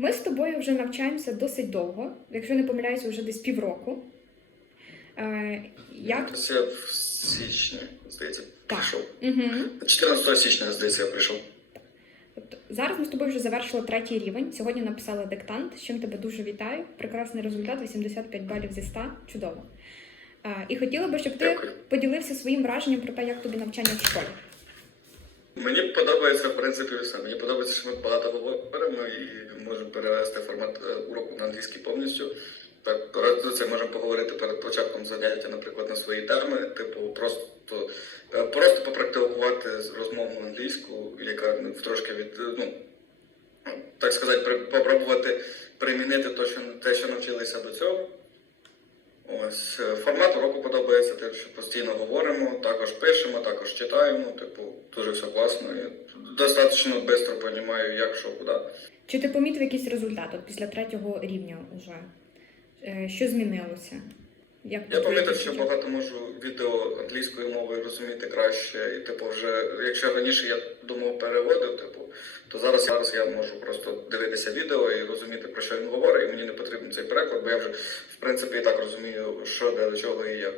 Ми з тобою вже навчаємося досить довго, якщо не помиляюся, вже десь півроку. Е, як? Це в січні, здається, Так. прийшов. Угу. 14 січня, здається, я прийшов. Тобто зараз ми з тобою вже завершили третій рівень. Сьогодні написали диктант, з чим тебе дуже вітаю. Прекрасний результат 85 балів зі 100. Чудово. Е, і хотіла би, щоб ти Дякую. поділився своїм враженням про те, як тобі навчання в школі. Мені подобається, в принципі, все. Мені подобається, що ми багато говоримо і можемо перевести формат е, уроку на англійський повністю. Так, про це можемо поговорити перед початком заняття, наприклад, на свої теми, типу, просто, е, просто попрактикувати з розмовну англійську, яка трошки від, е, ну, так сказати, попробувати примінити те, що, те, що навчилися до цього. Ось е, формат уроку подобається, те, що постійно говоримо, також пишемо, також читаємо. Типу, дуже все класно. Я достатньо швидко розумію, як що куди. Чи ти помітив якийсь результат от після третього рівня уже? Е, Що змінилося? Як Я помітив, що багато можу відео англійською мовою розуміти краще. І типу, вже якщо раніше я думав переводив, типу, то зараз, зараз я можу просто дивитися відео і розуміти про що він говорить, і мені не потрібен цей переклад, бо я вже в принципі і так розумію, що де до чого і як.